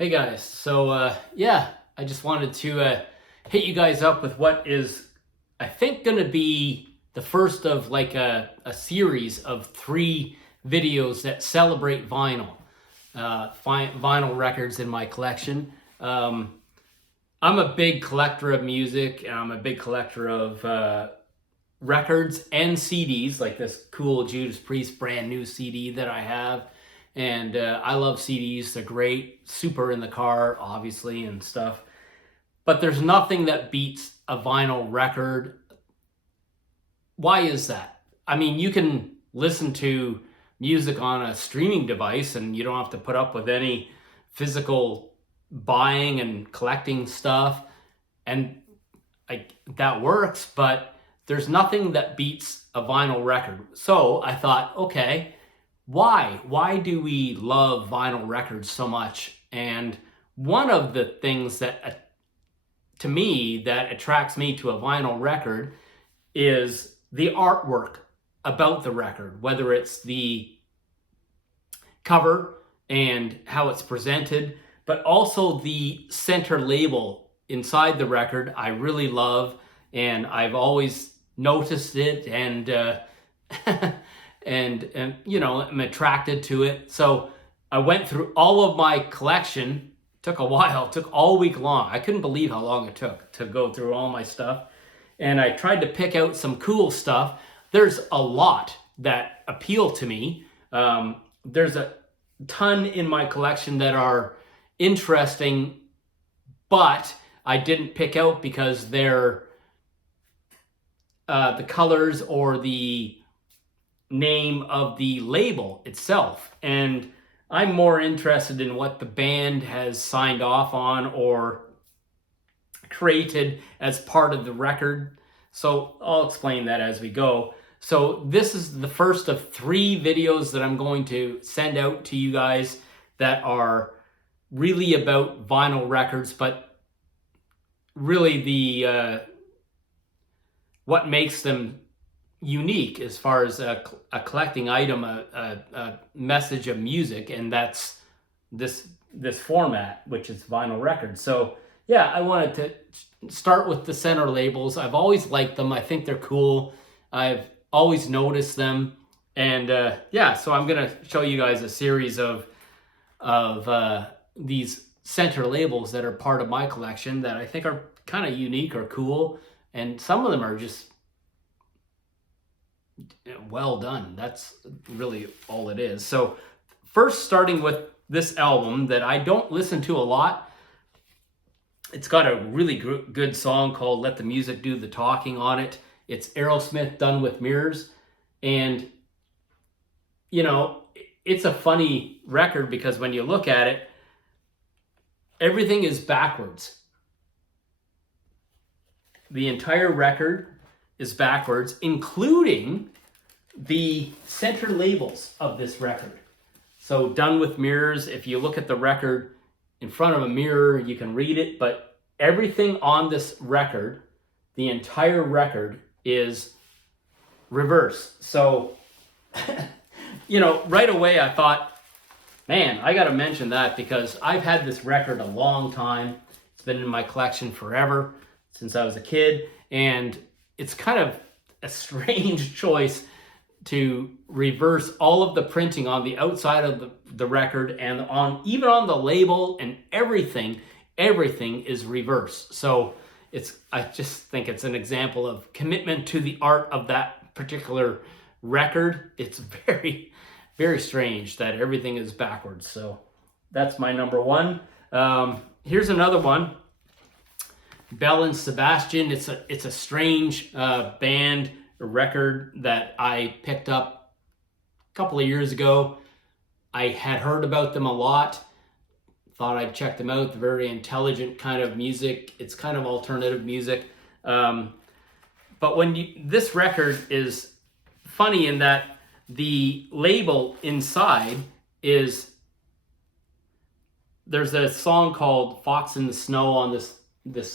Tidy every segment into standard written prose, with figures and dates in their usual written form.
Hey guys, yeah, I just wanted to hit you guys up with what is, I think, going to be the first of like a series of three videos that celebrate vinyl records in my collection. I'm a big collector of music, and I'm a big collector of records and CDs, like this cool Judas Priest brand new CD that I have. And I love CDs. They're great, super in the car, obviously, and stuff. But there's nothing that beats a vinyl record. Why is that? I mean, you can listen to music on a streaming device and you don't have to put up with any physical buying and collecting stuff. And that works, but there's nothing that beats a vinyl record. So I thought, okay, why? Why do we love vinyl records so much? And one of the things that, to me, that attracts me to a vinyl record is the artwork about the record, whether it's the cover and how it's presented, but also the center label inside the record I really love, and I've always noticed it, and and I'm attracted to it. So I went through all of my collection. Took a while, took all week long. I couldn't believe how long it took to go through all my stuff. And I tried to pick out some cool stuff. There's a lot that appeal to me. There's a ton in my collection that are interesting, but I didn't pick out because they're the colors or the name of the label itself. And I'm more interested in what the band has signed off on or created as part of the record. So I'll explain that as we go. So this is the first of three videos that I'm going to send out to you guys that are really about vinyl records, but really the what makes them unique as far as a collecting item, a message of music, and that's this format, which is vinyl records. So yeah, I wanted to start with the center labels. I've always liked them. I think they're cool. I've always noticed them, and yeah, so I'm gonna show you guys a series of these center labels that are part of my collection that I think are kind of unique or cool, and some of them are just well done. That's really all it is. So first, starting with this album that I don't listen to a lot. It's got a really good song called Let the Music Do the Talking on it. It's Aerosmith, Done with Mirrors. And, it's a funny record because when you look at it, everything is backwards. The entire record is backwards, including the center labels of this record. So Done with Mirrors, if you look at the record in front of a mirror, you can read it, but everything on this record, the entire record, is reverse. So, right away I thought, man, I got to mention that because I've had this record a long time. It's been in my collection forever, since I was a kid, and it's kind of a strange choice to reverse all of the printing on the outside of the record, and even on the label, and everything is reverse. So I just think it's an example of commitment to the art of that particular record. It's very, very strange that everything is backwards. So that's my number one. Here's another one. Belle and Sebastian. It's a strange band record that I picked up a couple of years ago. I had heard about them a lot. Thought I'd check them out. They're very intelligent kind of music. It's kind of alternative music. But this record is funny in that the label inside there's a song called Fox in the Snow on this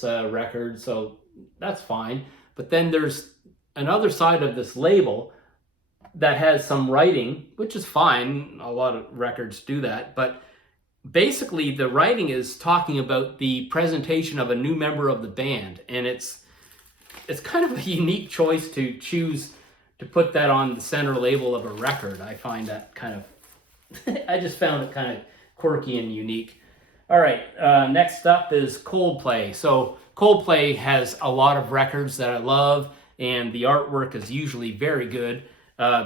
record, so that's fine. But then there's another side of this label that has some writing, which is fine. A lot of records do that, but basically the writing is talking about the presentation of a new member of the band, and it's kind of a unique choice to choose to put that on the center label of a record. I find that kind of I just found it kind of quirky and unique. All right, next up is Coldplay. So Coldplay has a lot of records that I love, and the artwork is usually very good.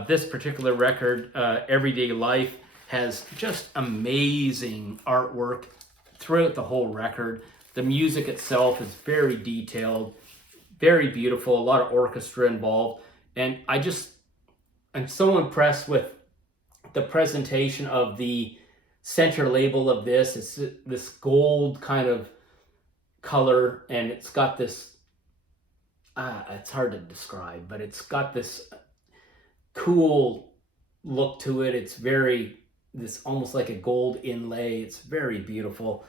This particular record, Everyday Life, has just amazing artwork throughout the whole record. The music itself is very detailed, very beautiful, a lot of orchestra involved. And I'm so impressed with the presentation of the center label of this. It's this gold kind of color, and it's got this, it's hard to describe, but it's got this cool look to it. It's this almost like a gold inlay. It's very beautiful,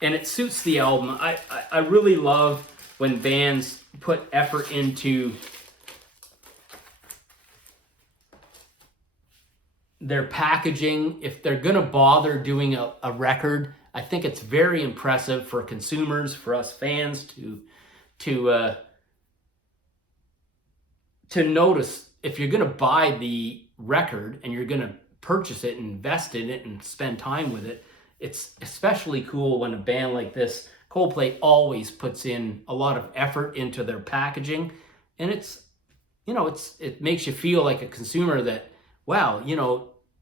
and it suits the album. I really love when bands put effort into their packaging. If they're gonna bother doing a record, I think it's very impressive for consumers, for us fans to notice. If you're gonna buy the record and you're gonna purchase it and invest in it and spend time with it, it's especially cool when a band like this, Coldplay, always puts in a lot of effort into their packaging, and it makes you feel like a consumer that, wow,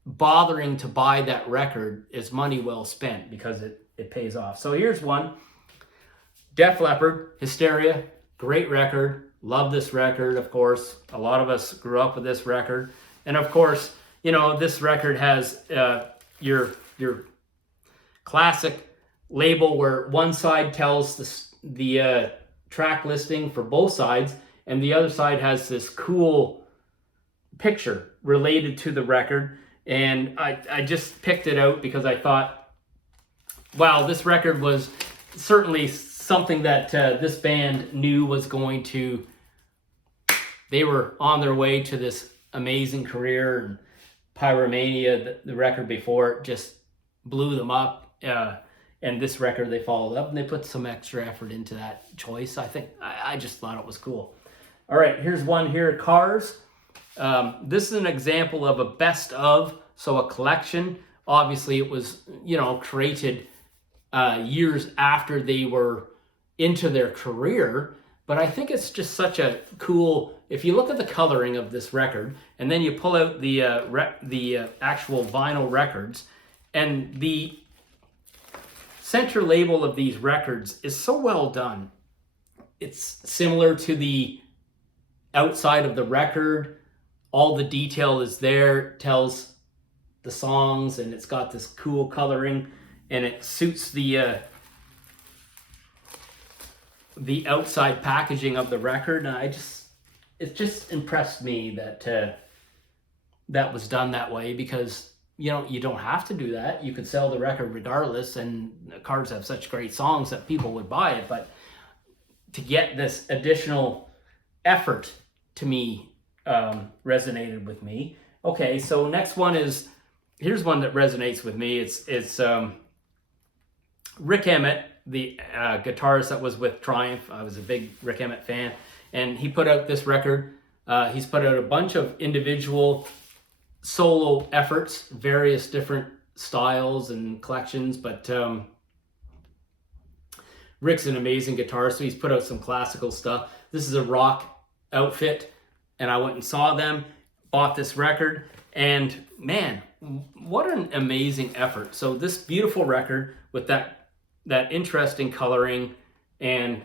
bothering to buy that record is money well spent because it pays off. So here's one. Def Leppard, Hysteria, great record. Love this record, of course. A lot of us grew up with this record. And of course, this record has your classic label where one side tells the track listing for both sides, and the other side has this cool picture related to the record. And I just picked it out because I thought, wow, this record was certainly something that this band knew was going to, they were on their way to this amazing career. And Pyromania, the record before it, just blew them up. And this record, they followed up and they put some extra effort into that choice. I just thought it was cool. All right, here's one here, Cars. This is an example of a best of, so a collection. Obviously, it was, created years after they were into their career, but I think it's just such a cool, if you look at the coloring of this record, and then you pull out the actual vinyl records, and the center label of these records is so well done. It's similar to the outside of the record. All the detail is there, tells the songs, and it's got this cool coloring, and it suits the outside packaging of the record. And it just impressed me that that was done that way, because you don't have to do that. You could sell the record regardless, and Cars have such great songs that people would buy it. But to get this additional effort, to me, resonated with me. Okay, so next one here's one that resonates with me. It's Rik Emmett, the guitarist that was with Triumph. I was a big Rik Emmett fan, and he put out this record. He's put out a bunch of individual solo efforts, various different styles and collections, but Rick's an amazing guitarist, so he's put out some classical stuff. This is a rock outfit, and I went and saw them, bought this record, and man, what an amazing effort. So this beautiful record with that interesting coloring, and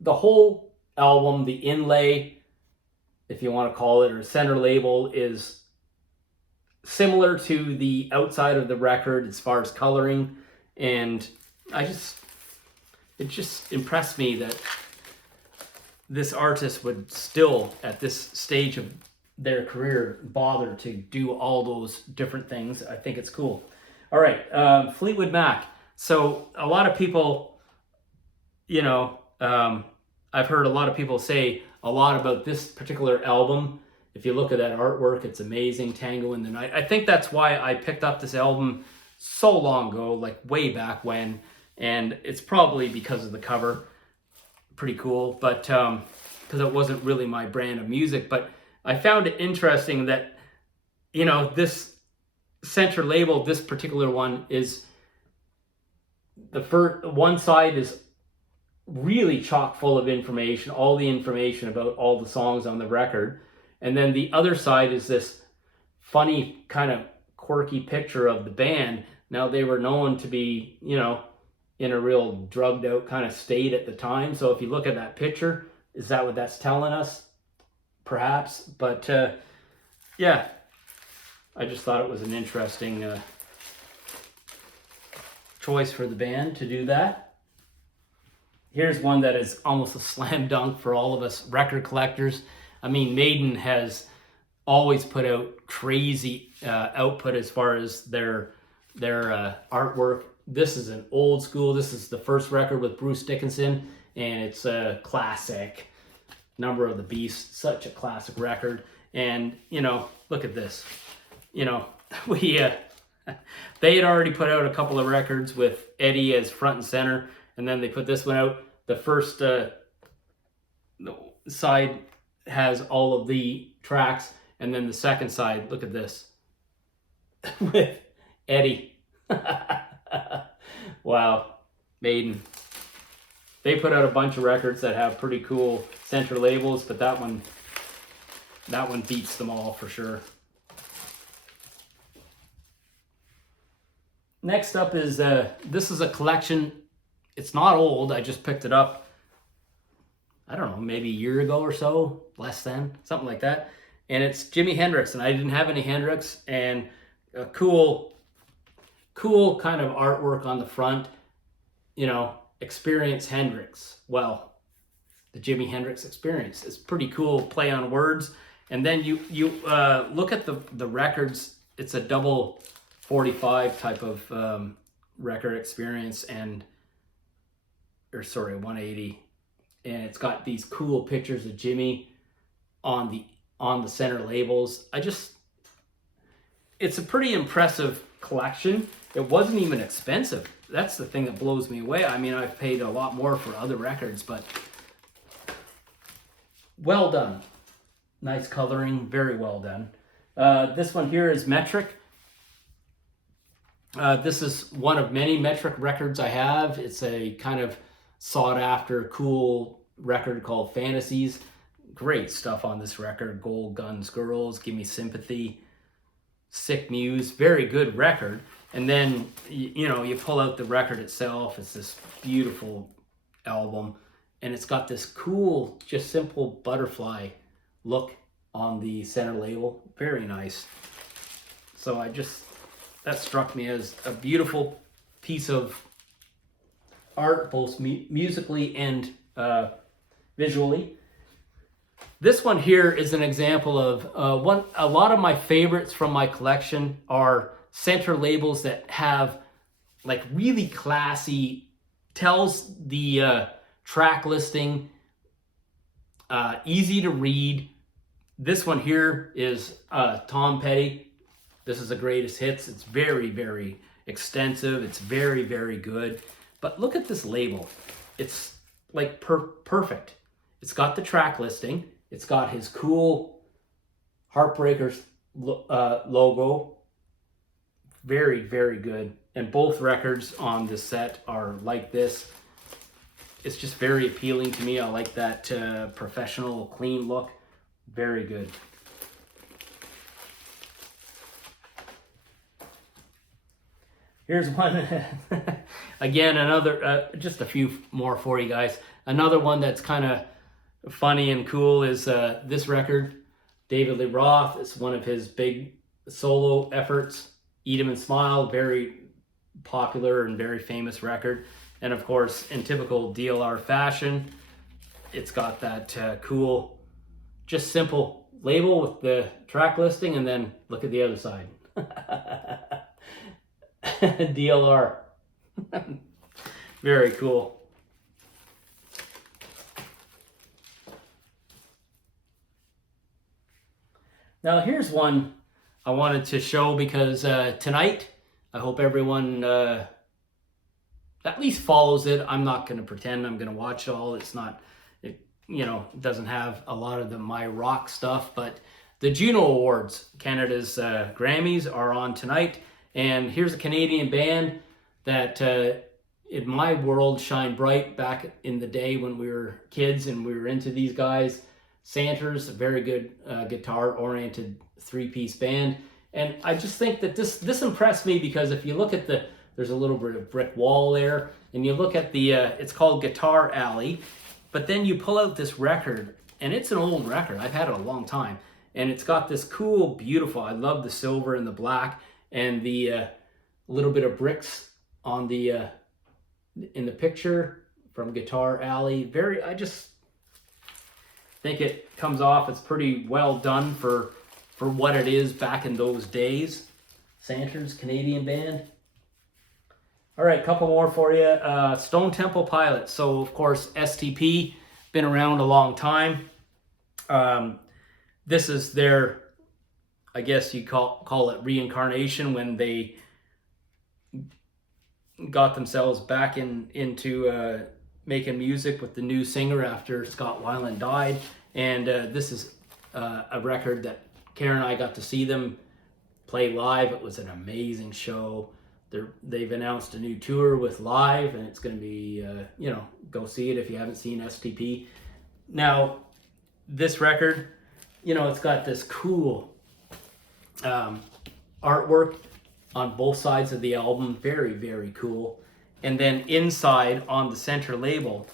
the whole album, the inlay, if you want to call it, or center label, is similar to the outside of the record as far as coloring. And it just impressed me that this artist would still, at this stage of their career, bother to do all those different things. I think it's cool. All right, Fleetwood Mac. So a lot of people, I've heard a lot of people say a lot about this particular album. If you look at that artwork, it's amazing. Tango in the Night. I think that's why I picked up this album so long ago, like way back when, and it's probably because of the cover. Pretty cool, but because it wasn't really my brand of music. But I found it interesting that, this center label, this particular one, is the first one side is really chock full of information, all the information about all the songs on the record. And then the other side is this funny kind of quirky picture of the band. Now, they were known to be, in a real drugged out kind of state at the time. So if you look at that picture, is that what that's telling us? Perhaps. But yeah, I just thought it was an interesting choice for the band to do that. Here's one that is almost a slam dunk for all of us record collectors. I mean, Maiden has always put out crazy output as far as their artwork. This is an old school. This is the first record with Bruce Dickinson, and it's a classic. Number of the Beast, such a classic record. And look at this. We they had already put out a couple of records with Eddie as front and center, and then they put this one out. The first side has all of the tracks, and then the second side, look at this, with Eddie. Wow, Maiden. They put out a bunch of records that have pretty cool center labels, but that one beats them all for sure. Next up is this is a collection. It's not old. I just picked it up, I don't know, maybe a year ago or so, less than, something like that. And it's Jimi Hendrix, and I didn't have any Hendrix, and a cool kind of artwork on the front, Experience Hendrix. Well, the Jimi Hendrix Experience. It's pretty cool play on words. And then you look at the records. It's a double 45 type of record experience, 180. And it's got these cool pictures of Jimmy on the center labels. It's a pretty impressive collection. It wasn't even expensive. That's the thing that blows me away. I mean, I've paid a lot more for other records, but well done. Nice coloring, very well done. This one here is Metric. This is one of many Metric records I have. It's a kind of sought after, cool record called Fantasies. Great stuff on this record. Gold Guns Girls, Give Me Sympathy, Sick Muse, very good record. And then, you pull out the record itself. It's this beautiful album, and it's got this cool, just simple butterfly look on the center label. Very nice. So that struck me as a beautiful piece of art, both musically and visually. This one here is an example of a lot of my favorites from my collection are center labels that have like really classy, tells the track listing, easy to read. This one here is Tom Petty. This is the greatest hits. It's very, very extensive. It's very, very good. But look at this label. It's like perfect. It's got the track listing. It's got his cool Heartbreakers logo. Very, very good. And both records on this set are like this. It's just very appealing to me. I like that professional, clean look. Very good. Here's one. Again, another, just a few more for you guys. Another one that's kind of funny and cool is this record. David Lee Roth. It's one of his big solo efforts. Eat 'Em and Smile, very popular and very famous record. And of course, in typical DLR fashion, it's got that cool, just simple label with the track listing, and then look at the other side. DLR. Very cool. Now here's one I wanted to show because tonight I hope everyone at least follows it. I'm not going to pretend I'm going to watch it all. It's not, it doesn't have a lot of my rock stuff, but the Juno Awards, Canada's Grammys, are on tonight. And here's a Canadian band that in my world shined bright back in the day when we were kids and we were into these guys. Santers, a very good guitar-oriented three-piece band. And I just think that this impressed me because if you look at there's a little bit of brick wall there, and you look at it's called Guitar Alley, but then you pull out this record, and it's an old record. I've had it a long time, and it's got this cool, beautiful, I love the silver and the black, and the little bit of bricks on the in the picture from Guitar Alley. I just think it comes off, it's pretty well done for what it is back in those days. Santers, Canadian band. All right, couple more for you. Stone Temple Pilots. So, of course, STP, been around a long time. This is their, I guess you call it reincarnation, when they got themselves back into making music with the new singer after Scott Weiland died. And this is a record that Karen and I got to see them play live. It was an amazing show. They've announced a new tour with Live, and it's going to be, go see it if you haven't seen STP. Now, this record, it's got this cool artwork on both sides of the album. Very, very cool. And then inside on the center label,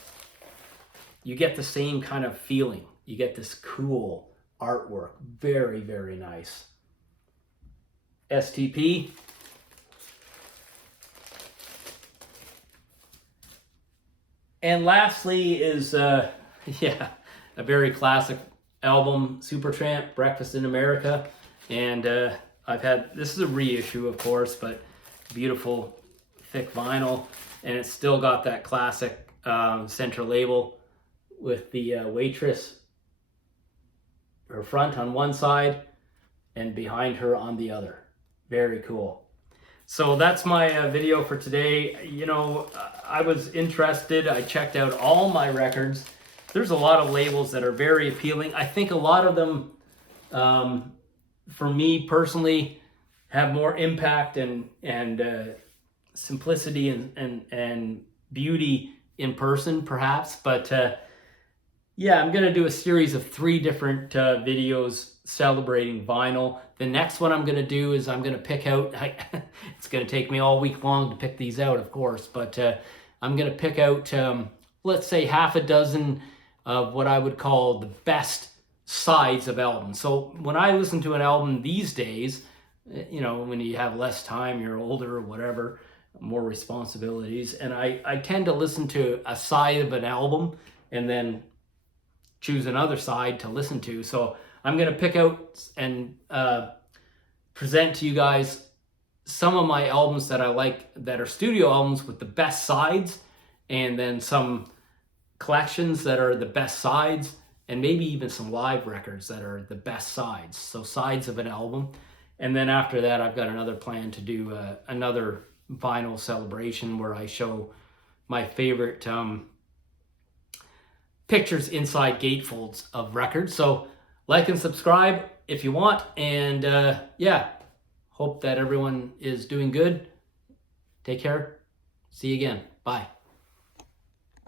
you get the same kind of feeling. You get this cool artwork. Very, very nice. STP. And lastly is, a very classic album, Supertramp, Breakfast in America. And this is a reissue, of course, but beautiful, thick vinyl. And it's still got that classic center label with the waitress, her front on one side and behind her on the other. Very cool. So that's my video for today. I was interested. I checked out all my records. There's a lot of labels that are very appealing. I think a lot of them, for me personally, have more impact and simplicity and beauty in person, perhaps. But I'm going to do a series of 3 different videos celebrating vinyl. The next one I'm going to do is I'm going to pick out, it's going to take me all week long to pick these out, of course, but I'm going to pick out, let's say, half a dozen of what I would call the best sides of albums. So when I listen to an album these days, when you have less time, you're older or whatever, more responsibilities, and I tend to listen to a side of an album and then choose another side to listen to. So I'm going to pick out and present to you guys some of my albums that I like that are studio albums with the best sides, and then some collections that are the best sides, and maybe even some live records that are the best sides. So sides of an album. And then after that, I've got another plan to do another vinyl celebration where I show my favorite pictures inside gatefolds of records. So like and subscribe if you want. And hope that everyone is doing good. Take care. See you again. Bye.